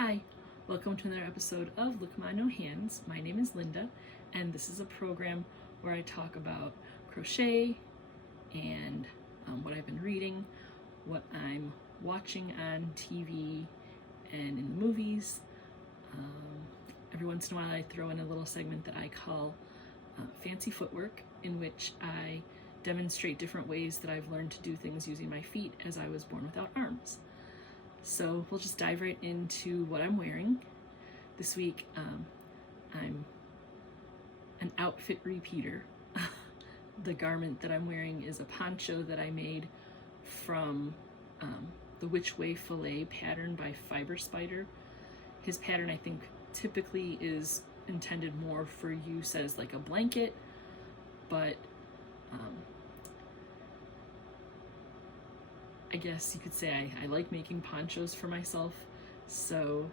Hi, welcome to another episode of Look My No Hands. My name is Linda, and this is a program where I talk about crochet and what I've been reading, what I'm watching on TV and in the movies. Every once in a while I throw in a little segment that I call Fancy Footwork, in which I demonstrate different ways that I've learned to do things using my feet as I was born without arms. So we'll just dive right into what I'm wearing. This week, I'm an outfit repeater. The garment that I'm wearing is a poncho that I made from the Way Filet pattern by Fiber Spider. His pattern, I think, typically is intended more for use as like a blanket, but I guess you could say I like making ponchos for myself, so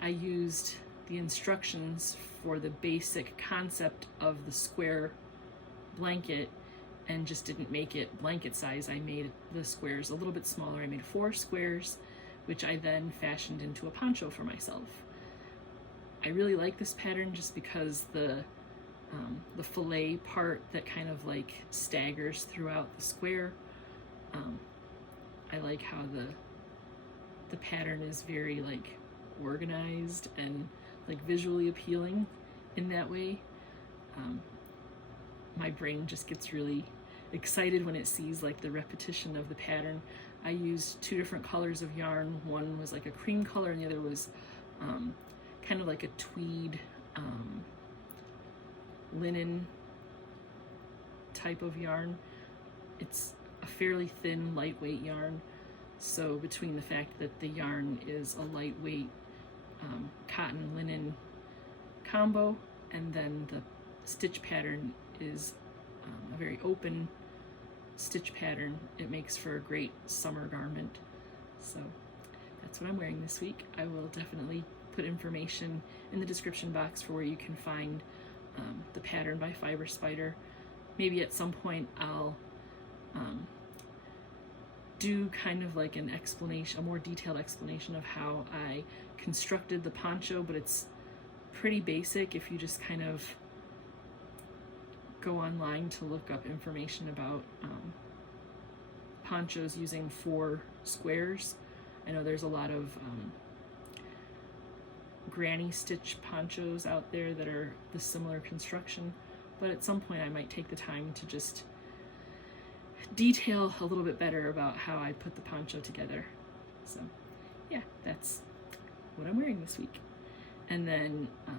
I used the instructions for the basic concept of the square blanket and just didn't make it blanket size. I made the squares a little bit smaller. I made 4 squares, which I then fashioned into a poncho for myself. I really like this pattern just because the fillet part that kind of like staggers throughout the square. I like how the pattern is very like organized and like visually appealing in that way. My brain just gets really excited when it sees like the repetition of the pattern. I used 2 different colors of yarn. One was like a cream color and the other was kind of like a tweed linen type of yarn. It's a fairly thin, lightweight yarn, so between the fact that the yarn is a lightweight cotton linen combo and then the stitch pattern is a very open stitch pattern, it makes for a great summer garment. So that's what I'm wearing this week. I will definitely put information in the description box for where you can find the pattern by Fiber Spider. Maybe at some point I'll do kind of like an explanation, a more detailed explanation of how I constructed the poncho, but it's pretty basic if you just kind of go online to look up information about ponchos using 4 squares. I know there's a lot of granny stitch ponchos out there that are the similar construction, but at some point I might take the time to just detail a little bit better about how I put the poncho together. So yeah, that's what I'm wearing this week. And then I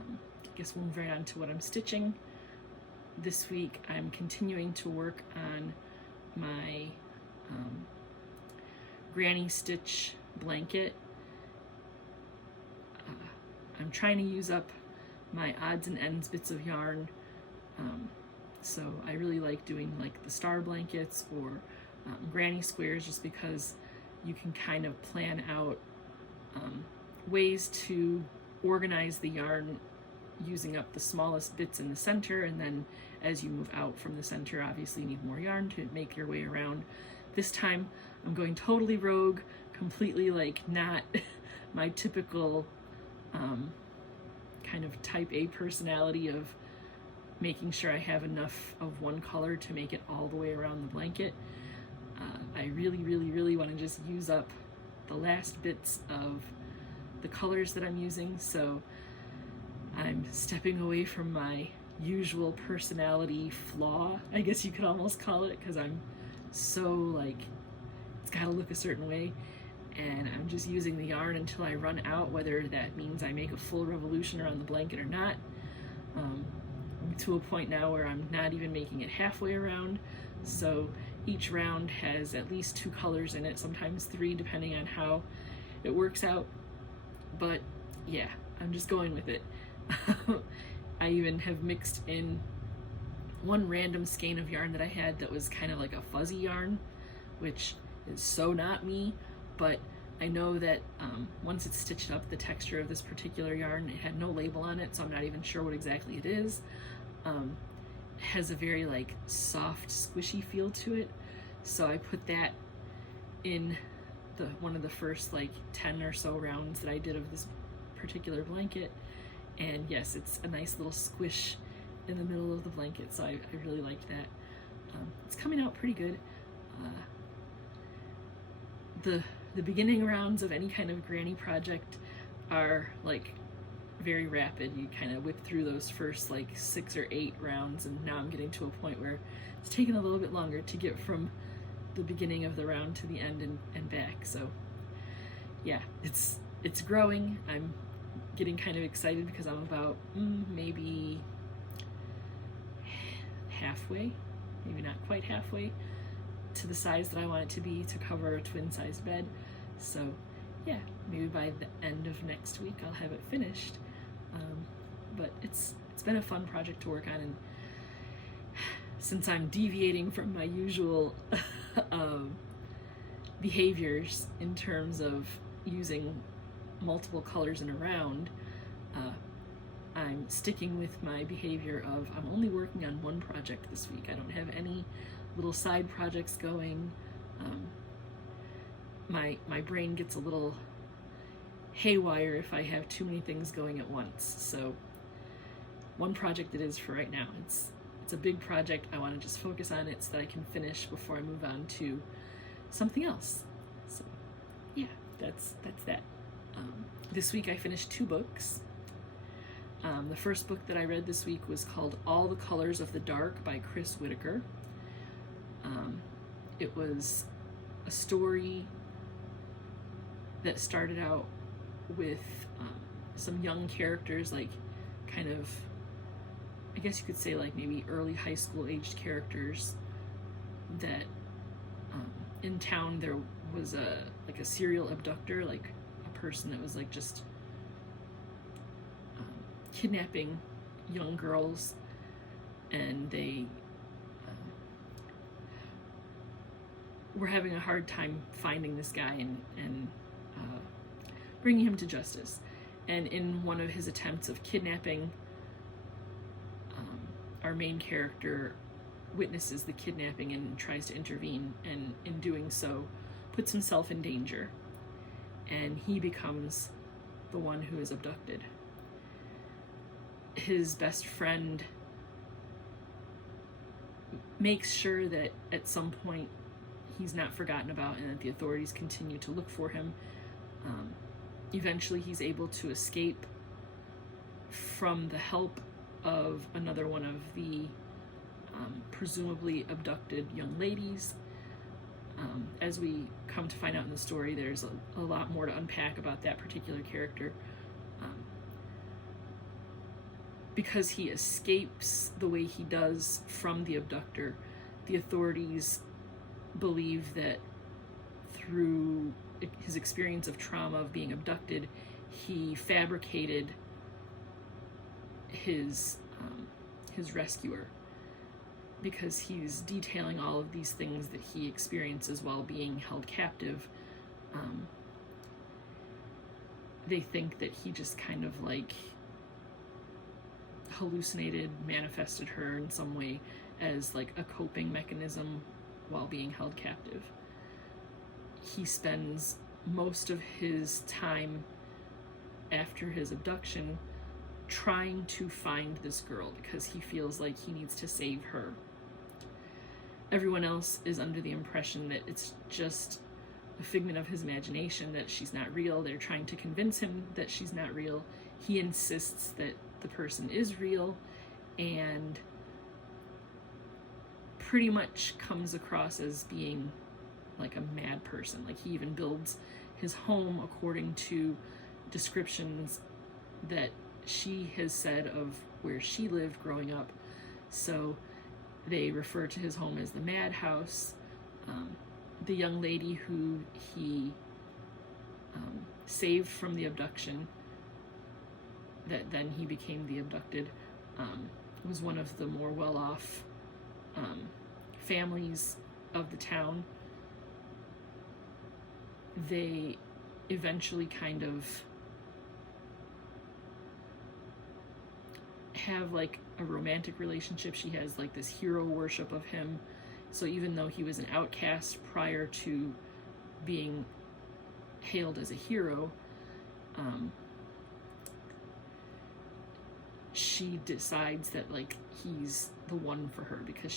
guess we'll move right on to what I'm stitching. This week I'm continuing to work on my granny stitch blanket. I'm trying to use up my odds and ends bits of yarn. So I really like doing like the star blankets or granny squares, just because you can kind of plan out ways to organize the yarn using up the smallest bits in the center, and then as you move out from the center, obviously you need more yarn to make your way around. This time I'm going totally rogue, completely like not my typical kind of type A personality of making sure I have enough of one color to make it all the way around the blanket. I really want to just use up the last bits of the colors that I'm using, so I'm stepping away from my usual personality flaw, I guess you could almost call it, because I'm so like, it's gotta look a certain way, and I'm just using the yarn until I run out, whether that means I make a full revolution around the blanket or not. I'm to a point now where I'm not even making it halfway around, so each round has at least 2 colors in it, sometimes 3 depending on how it works out. But yeah, I'm just going with it. I even have mixed in one random skein of yarn that I had that was kind of like a fuzzy yarn, which is so not me, but I know that once it's stitched up, the texture of this particular yarn, it had no label on it, so I'm not even sure what exactly it is. It has a very like soft, squishy feel to it, so I put that in one of the first like 10 or so rounds that I did of this particular blanket. And yes, it's a nice little squish in the middle of the blanket, so I really liked that. It's coming out pretty good. The beginning rounds of any kind of granny project are like very rapid. You kind of whip through those first like 6 or 8 rounds, and now I'm getting to a point where it's taking a little bit longer to get from the beginning of the round to the end and back. So yeah, it's growing. I'm getting kind of excited because I'm about maybe halfway, maybe not quite halfway, to the size that I want it to be to cover a twin-size bed. So yeah, maybe by the end of next week I'll have it finished. But it's been a fun project to work on, and since I'm deviating from my usual behaviors in terms of using multiple colors in a round, I'm sticking with my behavior of I'm only working on one project this week. I don't have any little side projects going. My brain gets a little haywire if I have too many things going at once. So one project it is for right now. It's a big project. I want to just focus on it so that I can finish before I move on to something else. So yeah, that's that. This week I finished 2 books. The first book that I read this week was called All the Colors of the Dark by Whitaker. It was a story that started out with some young characters, like kind of, I guess you could say like maybe early high school aged characters, that in town there was a serial abductor, like a person that was like just kidnapping young girls, and they were having a hard time finding this guy and bringing him to justice. And in one of his attempts of kidnapping, our main character witnesses the kidnapping and tries to intervene, and in doing so puts himself in danger, and he becomes the one who is abducted. His best friend makes sure that at some point he's not forgotten about and that the authorities continue to look for him. Eventually he's able to escape from the help of another one of the presumably abducted young ladies. As we come to find out in the story, there's a lot more to unpack about that particular character. Because he escapes the way he does from the abductor, the authorities believe that through his experience of trauma of being abducted, he fabricated his rescuer, because he's detailing all of these things that he experiences while being held captive. They think that he just kind of like hallucinated, manifested her in some way as like a coping mechanism while being held captive. He spends most of his time after his abduction trying to find this girl because he feels like he needs to save her. Everyone else is under the impression that it's just a figment of his imagination, that she's not real. They're trying to convince him that she's not real. He insists that the person is real, and pretty much comes across as being like a mad person. Like, he even builds his home according to descriptions that she has said of where she lived growing up. So they refer to his home as the madhouse. The young lady who he saved from the abduction, that then he became the abducted, was one of the more well-off families of the town. They eventually kind of have like a romantic relationship. She has like this hero worship of him. So even though he was an outcast prior to being hailed as a hero, she decides that like he's the one for her because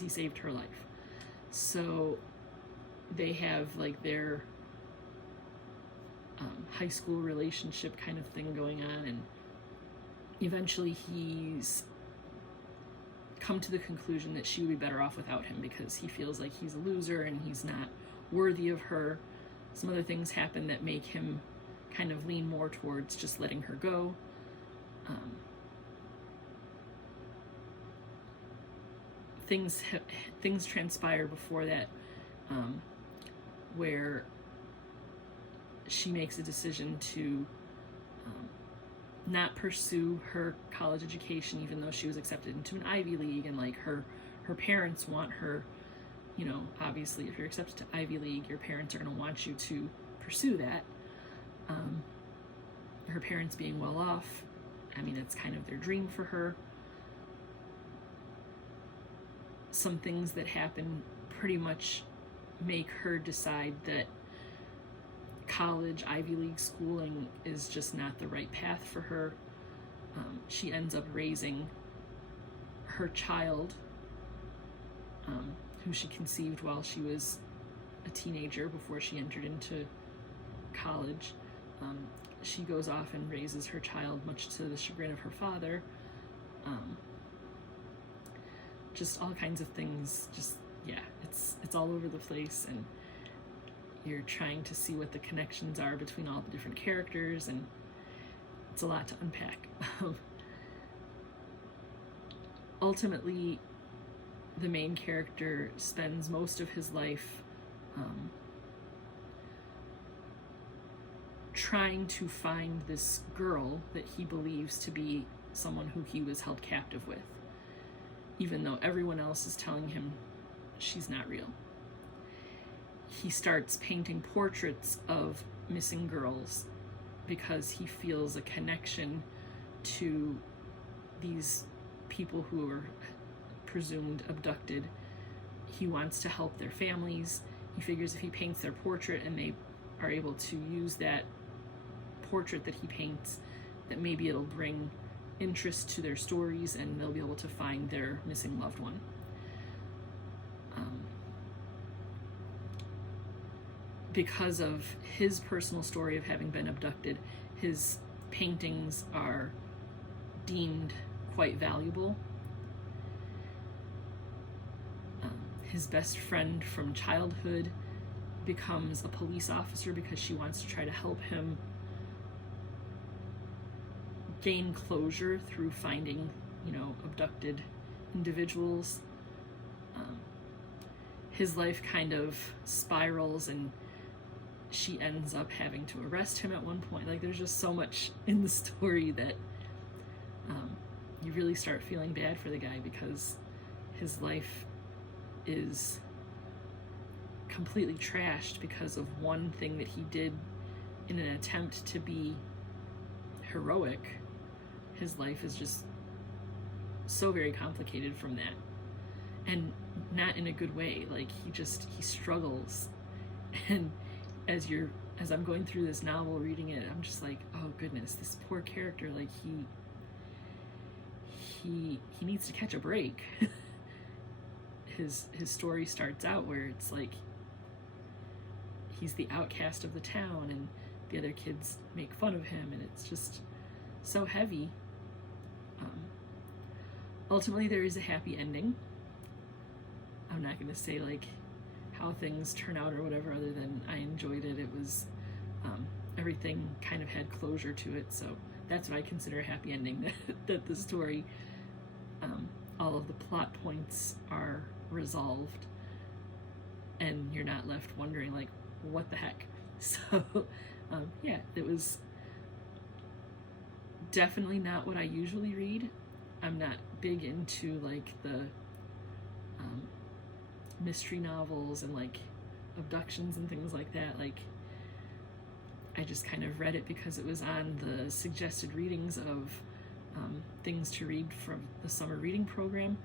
he saved her life. So they have like their high school relationship kind of thing going on, and eventually he's come to the conclusion that she would be better off without him because he feels like he's a loser and he's not worthy of her. Some other things happen that make him kind of lean more towards just letting her go. Things transpire before that, where she makes a decision to not pursue her college education, even though she was accepted into an Ivy League, and like her parents want her, you know, obviously if you're accepted to Ivy League, your parents are going to want you to pursue that. Her parents being well off, I mean, it's kind of their dream for her. Some things that happen pretty much make her decide that college, Ivy League schooling is just not the right path for her. She ends up raising her child, who she conceived while she was a teenager before she entered into college. She goes off and raises her child, much to the chagrin of her father. Just all kinds of things. Just, yeah, it's all over the place, and you're trying to see what the connections are between all the different characters, and it's a lot to unpack. Ultimately, the main character spends most of his life trying to find this girl that he believes to be someone who he was held captive with, even though everyone else is telling him she's not real. He starts painting portraits of missing girls because he feels a connection to these people who are presumed abducted. He wants to help their families. He figures if he paints their portrait and they are able to use that portrait that he paints, that maybe it'll bring interest to their stories and they'll be able to find their missing loved one. Because of his personal story of having been abducted, his paintings are deemed quite valuable. His best friend from childhood becomes a police officer because she wants to try to help him gain closure through finding, you know, abducted individuals. His life kind of spirals and she ends up having to arrest him at one point. Like, there's just so much in the story that you really start feeling bad for the guy because his life is completely trashed because of one thing that he did in an attempt to be heroic. His life is just so very complicated from that, and not in a good way. Like, he struggles, and as I'm going through this novel reading it, I'm just like, oh goodness, this poor character, like he needs to catch a break. His story starts out where it's like he's the outcast of the town and the other kids make fun of him, and it's just so heavy. Ultimately, there is a happy ending. I'm not going to say like how things turn out or whatever, other than I enjoyed it. It was everything kind of had closure to it, so that's what I consider a happy ending. That the story, all of the plot points are resolved, and you're not left wondering like, what the heck. So yeah, it was definitely not what I usually read. I'm not big into like the mystery novels and like abductions and things like that. Like, I just kind of read it because it was on the suggested readings of things to read from the summer reading program.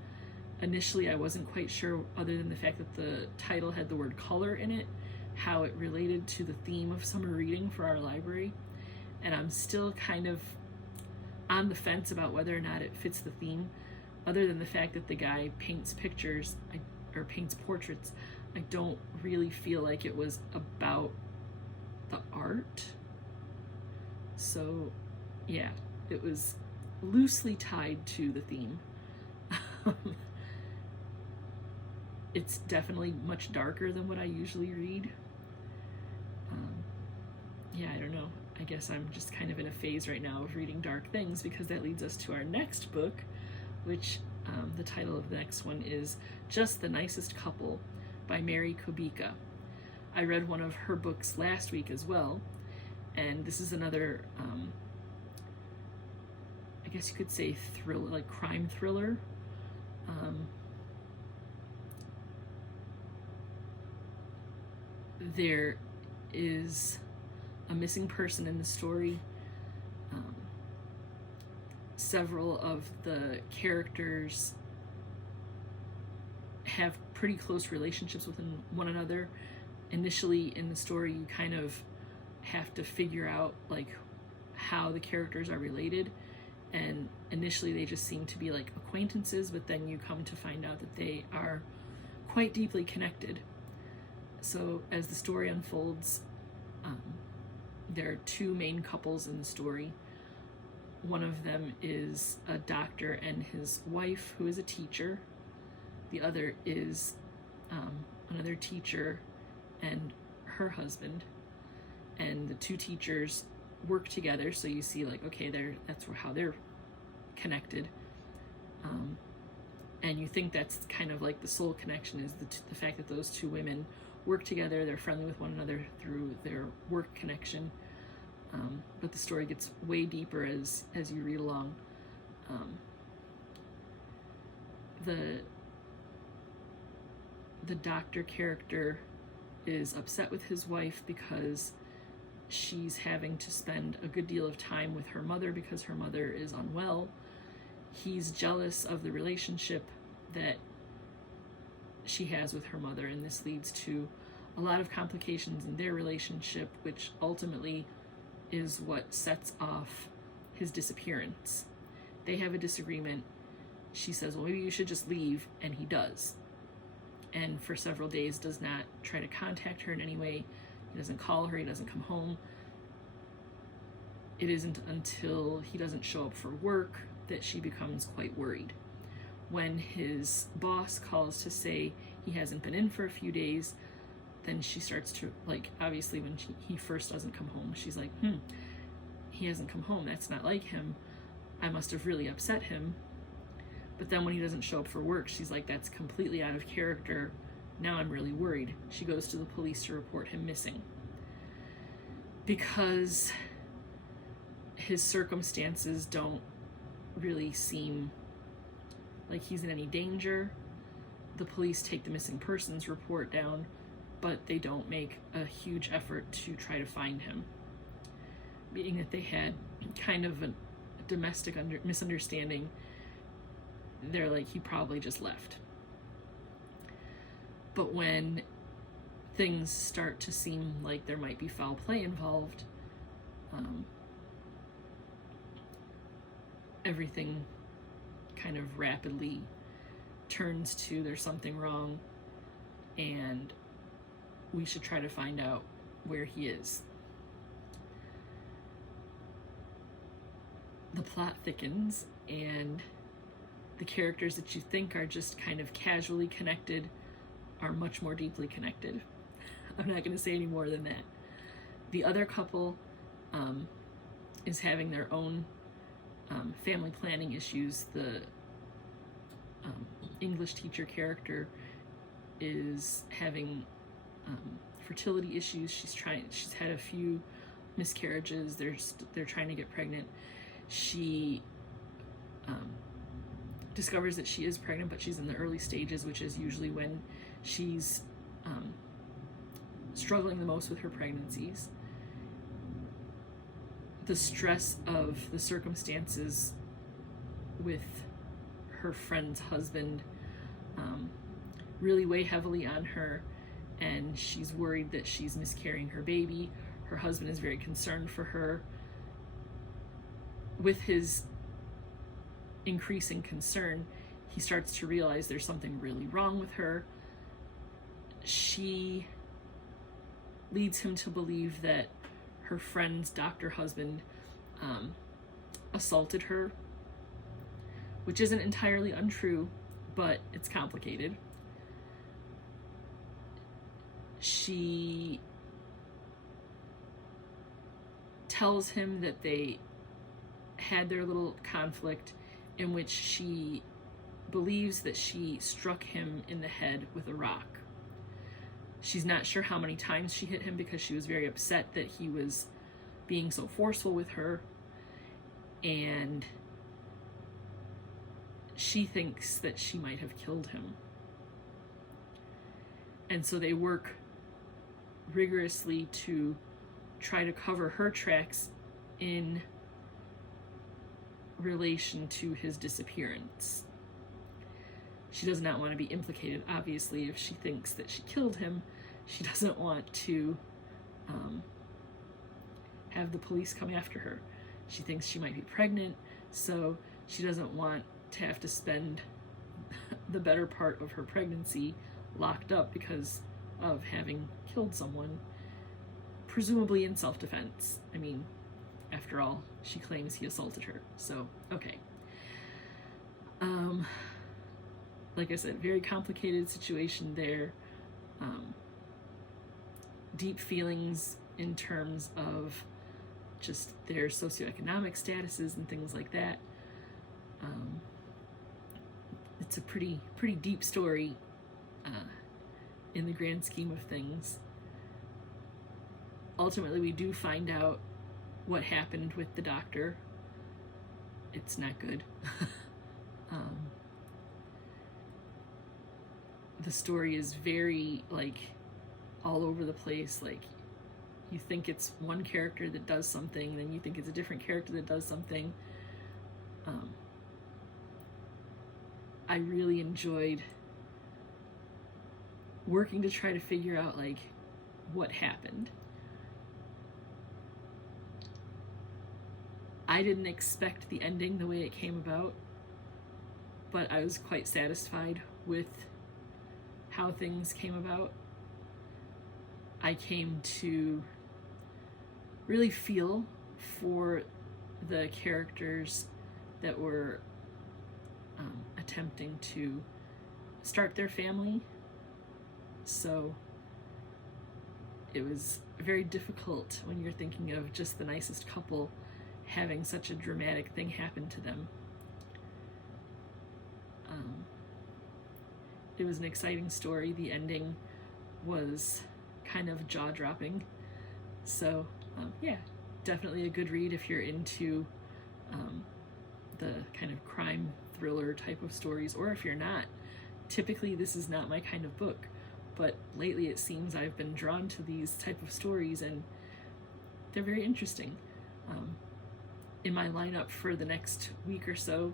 Initially, I wasn't quite sure, other than the fact that the title had the word color in it, how it related to the theme of summer reading for our library, and I'm still kind of on the fence about whether or not it fits the theme, other than the fact that the guy paints pictures or paints portraits. I don't really feel like it was about the art. So yeah, it was loosely tied to the theme. It's definitely much darker than what I usually read. Yeah, I don't know. I guess I'm just kind of in a phase right now of reading dark things, because that leads us to our next book, which the title of the next one is Just the Nicest Couple by Mary Kubica. I read one of her books last week as well, and this is another, I guess you could say thriller, like crime thriller. There is a missing person in the story. Several of the characters have pretty close relationships with one another. Initially in the story, you kind of have to figure out like how the characters are related, and initially they just seem to be like acquaintances, but then you come to find out that they are quite deeply connected. So as the story unfolds, there are two main couples in the story. One of them is a doctor and his wife, who is a teacher. The other is another teacher and her husband. And the two teachers work together, so you see like, okay, that's how they're connected. And you think that's kind of like the soul connection, is the fact that those two women work together, they're friendly with one another through their work connection. But the story gets way deeper as you read along. The doctor character is upset with his wife because she's having to spend a good deal of time with her mother because her mother is unwell. He's jealous of the relationship that she has with her mother, and this leads to a lot of complications in their relationship, which ultimately is what sets off his disappearance. They have a disagreement. She says, well, maybe you should just leave, and he does. And for several days does not try to contact her in any way. He doesn't call her, he doesn't come home. It isn't until he doesn't show up for work that she becomes quite worried. When his boss calls to say he hasn't been in for a few days, then she starts to, like, obviously when he first doesn't come home, she's like, he hasn't come home, that's not like him. I must have really upset him. But then when he doesn't show up for work, she's like, that's completely out of character. Now I'm really worried. She goes to the police to report him missing. Because his circumstances don't really seem like he's in any danger, the police take the missing persons report down, but they don't make a huge effort to try to find him. Meaning that they had kind of a domestic misunderstanding. They're like, he probably just left. But when things start to seem like there might be foul play involved, everything kind of rapidly turns to there's something wrong and we should try to find out where he is. The plot thickens, and the characters that you think are just kind of casually connected are much more deeply connected. I'm not going to say any more than that. The other couple is having their own family planning issues. The English teacher character is having fertility issues. She's had a few miscarriages. They're trying to get pregnant. She discovers that she is pregnant, but she's in the early stages, which is usually when she's struggling the most with her pregnancies. The stress of the circumstances with her friend's husband really weigh heavily on her, and she's worried that she's miscarrying her baby. Her husband is very concerned for her. With his increasing concern, he starts to realize there's something really wrong with her. She leads him to believe that her friend's doctor husband assaulted her, which isn't entirely untrue, but it's complicated. She tells him that they had their little conflict in which she believes that she struck him in the head with a rock. She's not sure how many times she hit him because she was very upset that he was being so forceful with her, and she thinks that she might have killed him. And so they work rigorously to try to cover her tracks in relation to his disappearance. She does not want to be implicated, obviously. If she thinks that she killed him, she doesn't want to have the police come after her. She thinks she might be pregnant, so she doesn't want to have to spend the better part of her pregnancy locked up because of having killed someone, presumably in self-defense. I mean, after all, she claims he assaulted her, so okay. Like I said, very complicated situation there. Deep feelings in terms of just their socioeconomic statuses and things like that. It's a pretty deep story in the grand scheme of things. Ultimately, we do find out what happened with the doctor. It's not good. The story is very, like, all over the place. Like, you think it's one character that does something, then you think it's a different character that does something. I really enjoyed working to try to figure out, like, what happened. I didn't expect the ending the way it came about, but I was quite satisfied with how things came about. I came to really feel for the characters that were attempting to start their family. So it was very difficult when you're thinking of just the nicest couple having such a dramatic thing happen to them. It was an exciting story. The ending was kind of jaw-dropping. So yeah, definitely a good read if you're into the kind of crime thriller type of stories, or if you're not. Typically this is not my kind of book, but lately it seems I've been drawn to these type of stories and they're very interesting. In my lineup for the next week or so,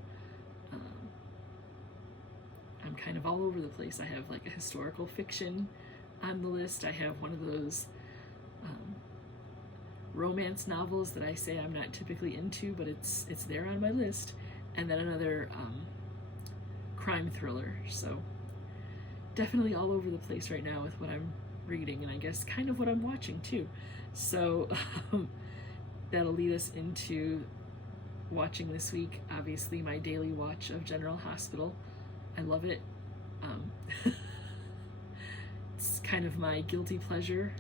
I'm kind of all over the place. I have like a historical fiction on the list. I have one of those romance novels that I say I'm not typically into, but it's there on my list, and then another crime thriller. So definitely all over the place right now with what I'm reading, and I guess kind of what I'm watching too. So that'll lead us into watching this week. Obviously my daily watch of General Hospital. I love it. It's kind of my guilty pleasure.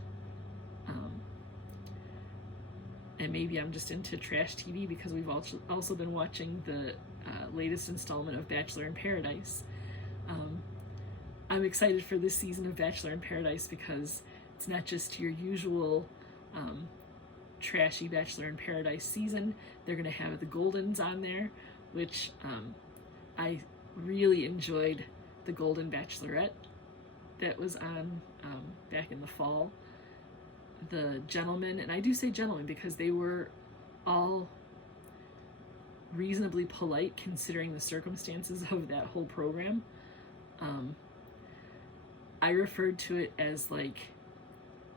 And maybe I'm just into trash TV because we've also been watching the latest installment of Bachelor in Paradise. I'm excited for this season of Bachelor in Paradise because it's not just your usual trashy Bachelor in Paradise season. They're going to have the Goldens on there, which I really enjoyed the Golden Bachelorette that was on back in the fall. The gentlemen, and I do say gentlemen because they were all reasonably polite considering the circumstances of that whole program. I referred to it as like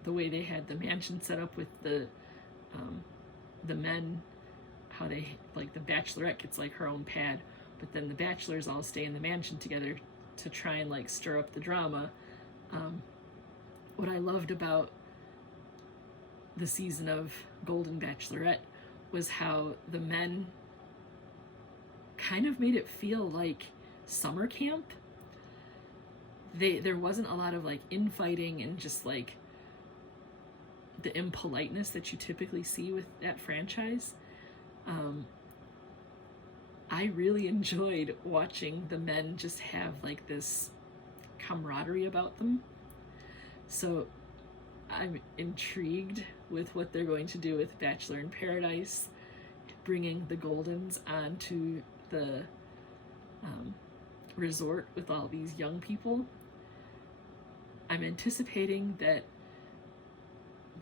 the way they had the mansion set up with the men, how they, like the Bachelorette gets like her own pad, but then the bachelors all stay in the mansion together to try and like stir up the drama. What I loved about the season of Golden Bachelorette was how the men kind of made it feel like summer camp. There wasn't a lot of like infighting and just like the impoliteness that you typically see with that franchise. I really enjoyed watching the men just have like this camaraderie about them. So I'm intrigued with what they're going to do with Bachelor in Paradise, bringing the Goldens onto the resort with all these young people. I'm anticipating that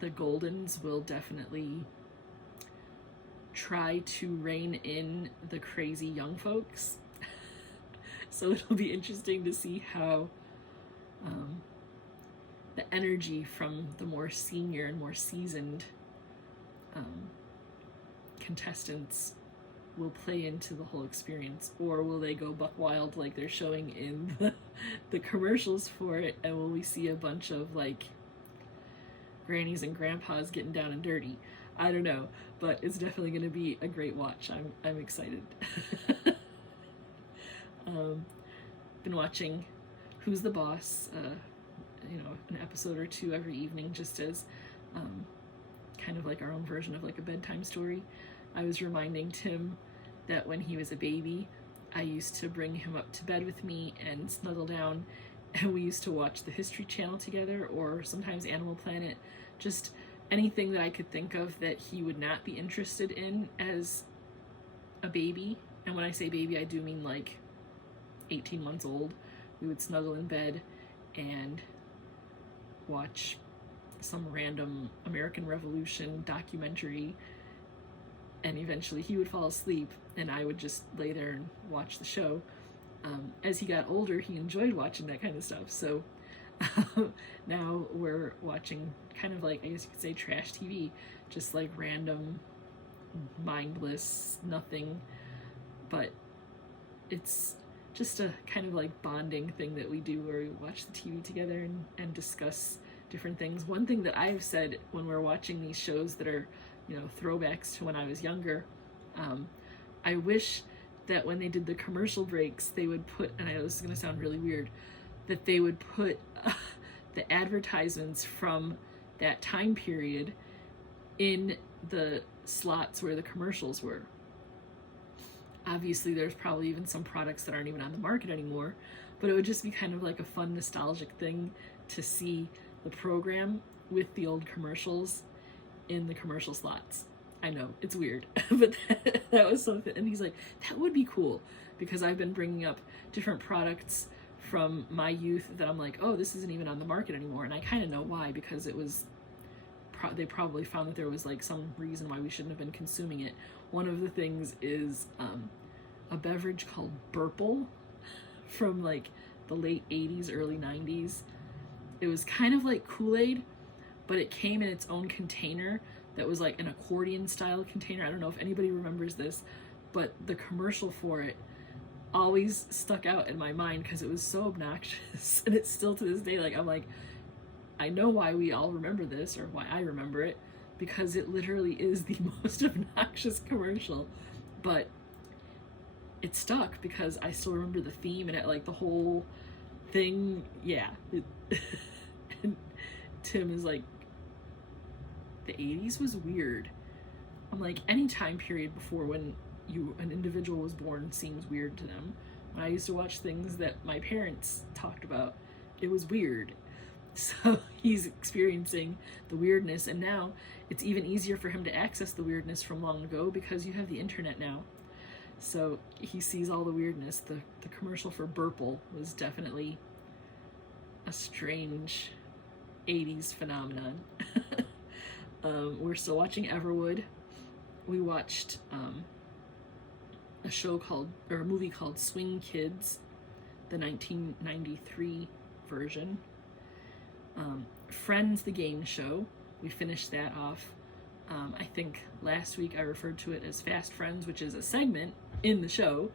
the Goldens will definitely try to rein in the crazy young folks. So it'll be interesting to see how the energy from the more senior and more seasoned contestants will play into the whole experience, or will they go buck wild like they're showing in the commercials for it, and will we see a bunch of like grannies and grandpas getting down and dirty? I don't know, but it's definitely going to be a great watch. I'm excited. Been watching Who's the Boss, an episode or two every evening, just as kind of like our own version of like a bedtime story. I was reminding Tim that when he was a baby, I used to bring him up to bed with me and snuggle down, and we used to watch the History Channel together, or sometimes Animal Planet, just anything that I could think of that he would not be interested in as a baby. And when I say baby, I do mean like 18 months old. We would snuggle in bed and watch some random American Revolution documentary, and eventually he would fall asleep and I would just lay there and watch the show. As he got older, he enjoyed watching that kind of stuff, so now we're watching kind of like, I guess you could say, trash TV, just like random, mindless, nothing, but it's just a kind of like bonding thing that we do, where we watch the TV together and discuss different things. One thing that I've said when we're watching these shows that are, throwbacks to when I was younger, I wish that when they did the commercial breaks, they would put, and I know this is going to sound really weird, that they would put the advertisements from that time period in the slots where the commercials were. Obviously, there's probably even some products that aren't even on the market anymore, but it would just be kind of like a fun, nostalgic thing to see the program with the old commercials in the commercial slots. I know, it's weird, but that was something, and he's like, that would be cool, because I've been bringing up different products from my youth that I'm like, oh, this isn't even on the market anymore, and I kind of know why, because it was, they probably found that there was like some reason why we shouldn't have been consuming it. One of the things is a beverage called Burple from like the late 80s, early 90s. It was kind of like Kool-Aid, but it came in its own container that was like an accordion style container. I don't know if anybody remembers this, but the commercial for it always stuck out in my mind because it was so obnoxious, and it's still to this day, like, I'm like, I know why we all remember this, or why I remember it, because it literally is the most obnoxious commercial, but it stuck because I still remember the theme and it, like, the whole thing. Yeah. And Tim is like, the 80s was weird. I'm like, any time period before when an individual was born seems weird to them. When I used to watch things that my parents talked about, it was weird. So he's experiencing the weirdness, and now it's even easier for him to access the weirdness from long ago because you have the internet now. So he sees all the weirdness. The commercial for Burple was definitely a strange 80s phenomenon. We're still watching Everwood. We watched a movie called Swing Kids, the 1993 version. Friends, the game show. We finished that off. I think last week I referred to it as Fast Friends, which is a segment in the show,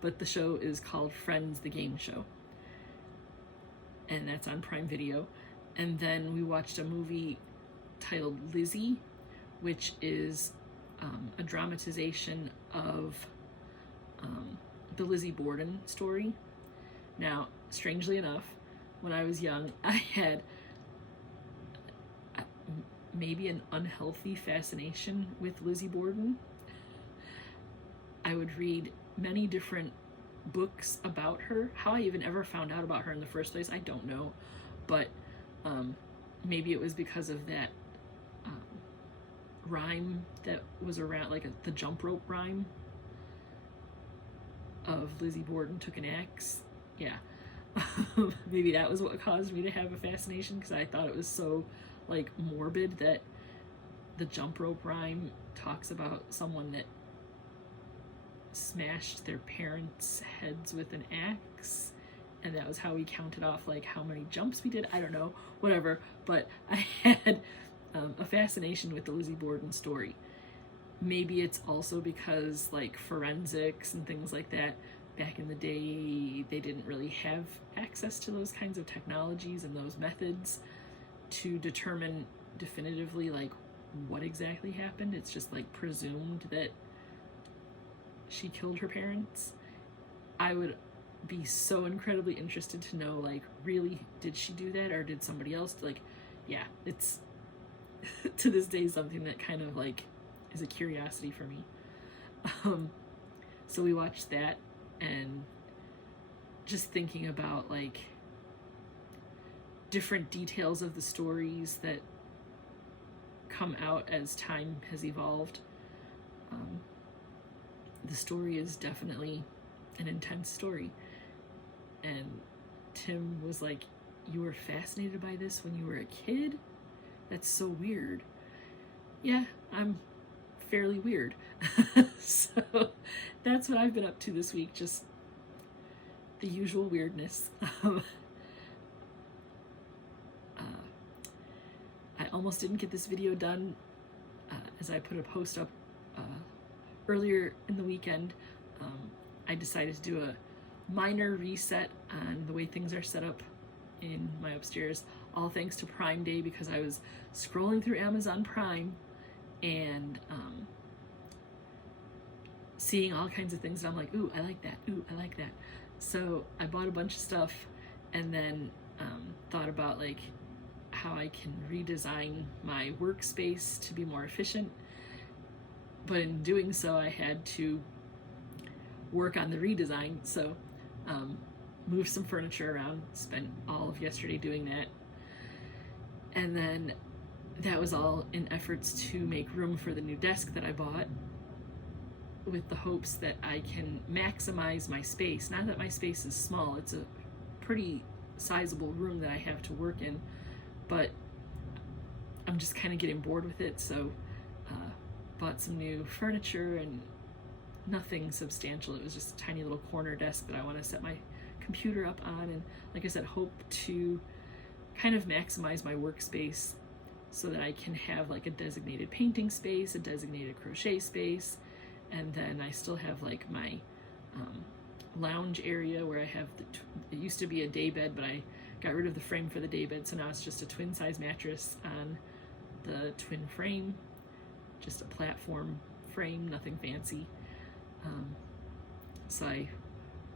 but the show is called Friends, the Game Show. And that's on Prime Video. And then we watched a movie titled Lizzie, which is a dramatization of the Lizzie Borden story. Now, strangely enough, when I was young, I had maybe an unhealthy fascination with Lizzie Borden. I would read many different books about her. How I even ever found out about her in the first place, I don't know. But maybe it was because of that rhyme that was around, like the jump rope rhyme of Lizzie Borden took an axe. Yeah. Maybe that was what caused me to have a fascination, because I thought it was so like morbid that the jump rope rhyme talks about someone that smashed their parents' heads with an axe, and that was how we counted off like how many jumps we did. I don't know, whatever, but I had a fascination with the Lizzie Borden story. Maybe it's also because like forensics and things like that, back in the day, they didn't really have access to those kinds of technologies and those methods to determine definitively like what exactly happened. It's just like presumed that she killed her parents. I would be so incredibly interested to know, like, really, did she do that, or did somebody else? Like, yeah, it's to this day something that kind of like is a curiosity for me. So we watched that, and just thinking about like different details of the stories that come out as time has evolved. The story is definitely an intense story. And Tim was like, "You were fascinated by this when you were a kid? That's so weird." Yeah, I'm fairly weird. So that's what I've been up to this week, just the usual weirdness. I almost didn't get this video done as I put a post up earlier in the weekend. I decided to do a minor reset on the way things are set up in my upstairs, all thanks to Prime Day, because I was scrolling through Amazon Prime and seeing all kinds of things, and I'm like, ooh, I like that, ooh, I like that. So I bought a bunch of stuff, and then thought about like how I can redesign my workspace to be more efficient. But in doing so, I had to work on the redesign. So moved some furniture around, spent all of yesterday doing that. And then that was all in efforts to make room for the new desk that I bought, with the hopes that I can maximize my space. Not that my space is small, it's a pretty sizable room that I have to work in, but I'm just kind of getting bored with it. So bought some new furniture, and nothing substantial. It was just a tiny little corner desk that I want to set my computer up on, and like I said, hope to kind of maximize my workspace so that I can have like a designated painting space, a designated crochet space, and then I still have like my lounge area where I have it used to be a day bed, but I got rid of the frame for the day bed, so now it's just a twin size mattress on the twin frame, just a platform frame, nothing fancy. So I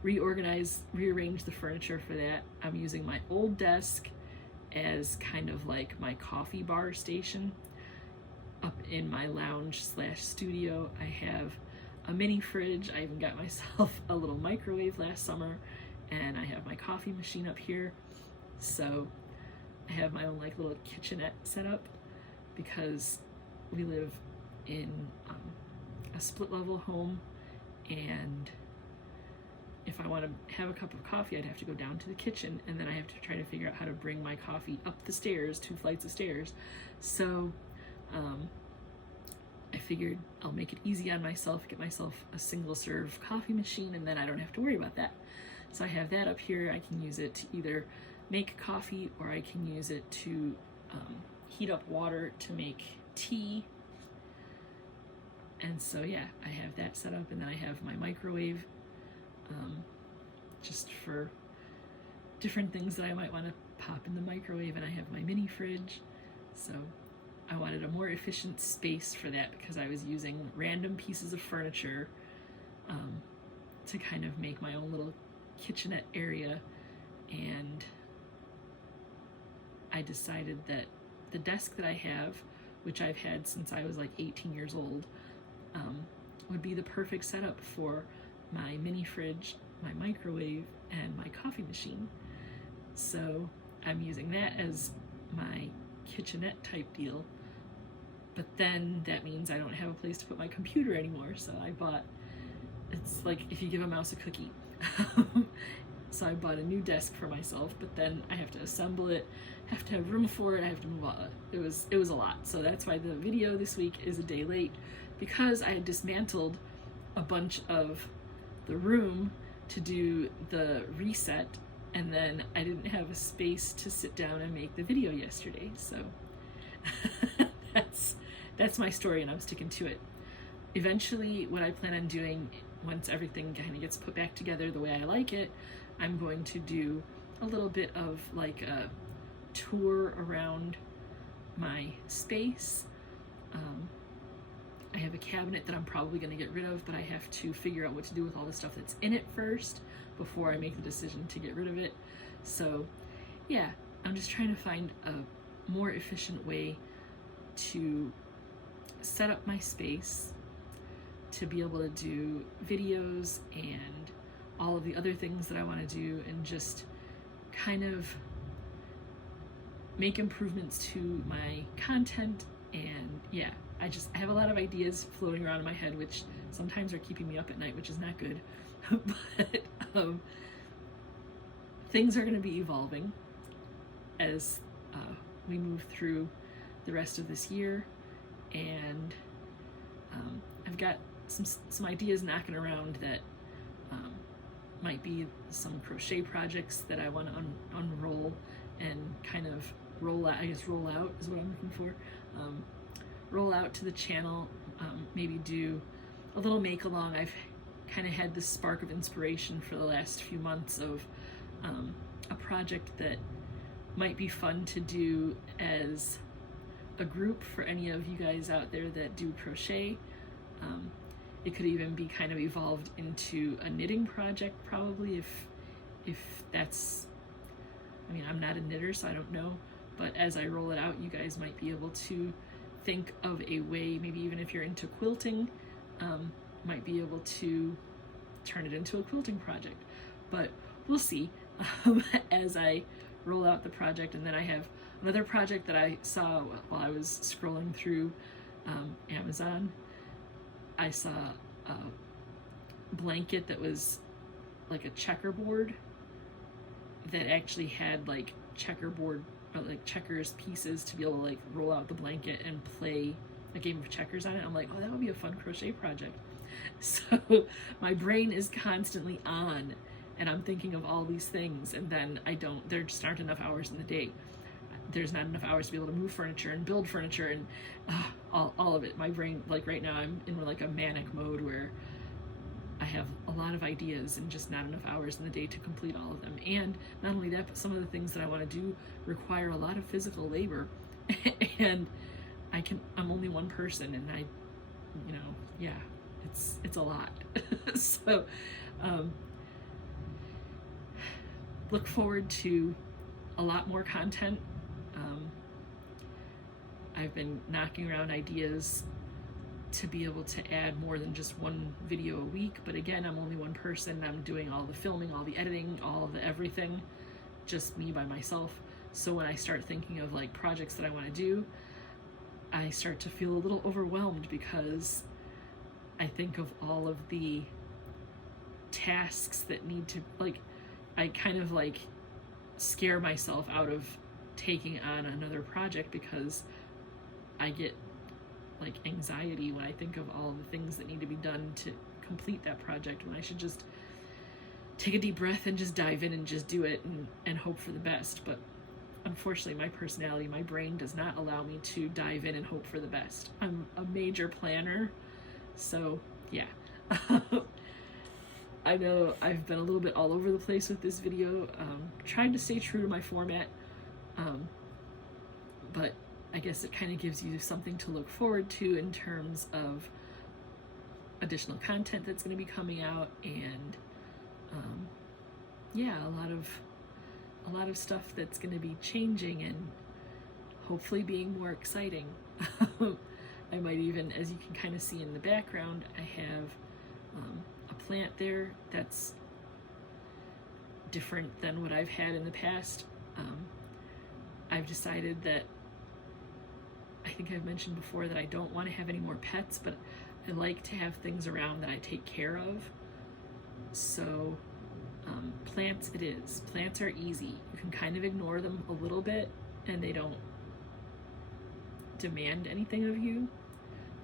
rearranged the furniture for that. I'm using my old desk as kind of like my coffee bar station. Up in my lounge / studio, I have a mini fridge. I even got myself a little microwave last summer, and I have my coffee machine up here. So I have my own like little kitchenette set up, because we live in a split level home, and if I want to have a cup of coffee, I'd have to go down to the kitchen, and then I have to try to figure out how to bring my coffee up the stairs, 2 flights of stairs. So I figured I'll make it easy on myself, get myself a single serve coffee machine, and then I don't have to worry about that. So I have that up here. I can use it to either make coffee, or I can use it to heat up water to make tea. And so yeah, I have that set up, and then I have my microwave just for different things that I might want to pop in the microwave, and I have my mini fridge. So I wanted a more efficient space for that because I was using random pieces of furniture to kind of make my own little kitchenette area, and I decided that the desk that I have, which I've had since I was like 18 years old, would be the perfect setup for my mini fridge, my microwave, and my coffee machine. So I'm using that as my kitchenette type deal, but then that means I don't have a place to put my computer anymore. So I bought, it's like if you give a mouse a cookie. So I bought a new desk for myself, but then I have to assemble it, have to have room for it, I have to move on. It was a lot. So that's why the video this week is a day late, because I had dismantled a bunch of the room to do the reset, and then I didn't have a space to sit down and make the video yesterday. So that's my story, and I'm sticking to it. Eventually, what I plan on doing, once everything kind of gets put back together the way I like it, I'm going to do a little bit of like a tour around my space. I have a cabinet that I'm probably going to get rid of, but I have to figure out what to do with all the stuff that's in it first before I make the decision to get rid of it. So yeah, I'm just trying to find a more efficient way to set up my space to be able to do videos and all of the other things that I want to do, and just kind of make improvements to my content. And yeah, I have a lot of ideas floating around in my head, which sometimes are keeping me up at night, which is not good. But things are going to be evolving as we move through the rest of this year, and I've got some ideas knocking around that might be some crochet projects that I want to unroll and kind of roll out. I guess roll out is what I'm looking for. Roll out to the channel, maybe do a little make along. I've kind of had this spark of inspiration for the last few months of a project that might be fun to do as a group for any of you guys out there that do crochet. It could even be kind of evolved into a knitting project, probably, if that's, I mean, I'm not a knitter, so I don't know, but as I roll it out, you guys might be able to think of a way, maybe even if you're into quilting, might be able to turn it into a quilting project. But we'll see as I roll out the project. And then I have another project that I saw while I was scrolling through Amazon. I saw a blanket that was like a checkerboard that actually had like checkerboard or like checkers pieces to be able to like roll out the blanket and play a game of checkers on it. I'm like, oh, that would be a fun crochet project. So my brain is constantly on, and I'm thinking of all these things, and then there just aren't enough hours in the day. There's not enough hours to be able to move furniture and build furniture and all of it. My brain, like right now, I'm in like a manic mode where I have a lot of ideas and just not enough hours in the day to complete all of them. And not only that, but some of the things that I want to do require a lot of physical labor. And I'm only one person, and yeah, it's a lot. So look forward to a lot more content. I've been knocking around ideas to be able to add more than just one video a week, but again, I'm only one person. I'm doing all the filming, all the editing, all of the everything, just me by myself. So when I start thinking of like projects that I want to do, I start to feel a little overwhelmed, because I think of all of the tasks that need to, like, I kind of like scare myself out of taking on another project, because I get like anxiety when I think of all the things that need to be done to complete that project, when I should just take a deep breath and just dive in and just do it and hope for the best. But unfortunately, my personality, my brain does not allow me to dive in and hope for the best. I'm a major planner, so yeah. I know I've been a little bit all over the place with this video, trying to stay true to my format, but I guess it kind of gives you something to look forward to in terms of additional content that's going to be coming out, and yeah, a lot of stuff that's going to be changing and hopefully being more exciting. I might even, as you can kind of see in the background, I have a plant there that's different than what I've had in the past. I've decided that, I think I've mentioned before that I don't want to have any more pets, but I like to have things around that I take care of. So plants it is. Plants are easy. You can kind of ignore them a little bit and they don't demand anything of you,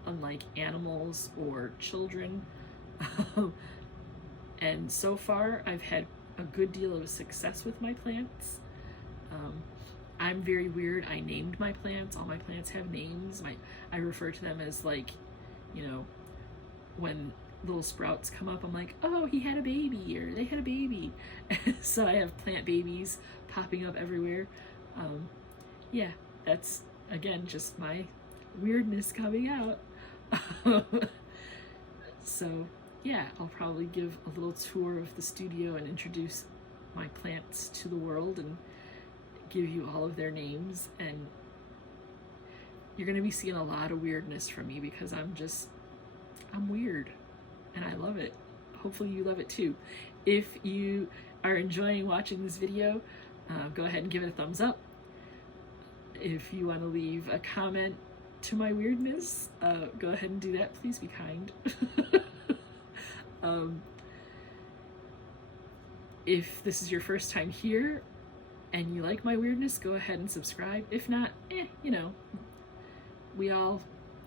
unlike animals or children. And so far I've had a good deal of success with my plants. I'm very weird. I named my plants. All my plants have names. I refer to them as, like, you know, when little sprouts come up, I'm like, oh, he had a baby, or they had a baby. So I have plant babies popping up everywhere. Yeah, that's, again, just my weirdness coming out. So yeah, I'll probably give a little tour of the studio and introduce my plants to the world and give you all of their names, and you're gonna be seeing a lot of weirdness from me because I'm weird and I love it. Hopefully you love it too. If you are enjoying watching this video, go ahead and give it a thumbs up. If you want to leave a comment to my weirdness, go ahead and do that. Please be kind. If this is your first time here and you like my weirdness, go ahead and subscribe. If not, you know, we all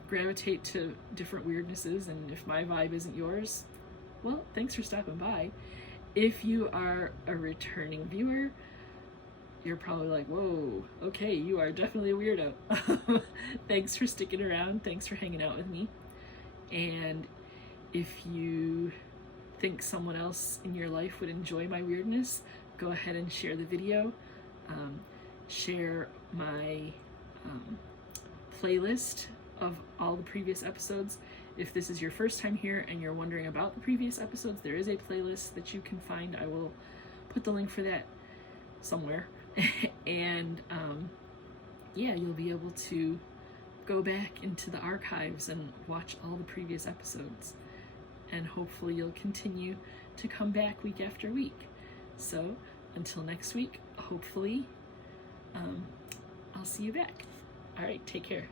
gravitate to different weirdnesses, and if my vibe isn't yours, well, thanks for stopping by. If you are a returning viewer, you're probably like, whoa, okay, you are definitely a weirdo. Thanks for sticking around. Thanks for hanging out with me. And if you think someone else in your life would enjoy my weirdness, go ahead and share the video. Share my playlist of all the previous episodes. If this is your first time here and you're wondering about the previous episodes, there is a playlist that you can find. I will put the link for that somewhere. And yeah, you'll be able to go back into the archives and watch all the previous episodes, and hopefully you'll continue to come back week after week. So until next week, hopefully I'll see you back. All right, take care.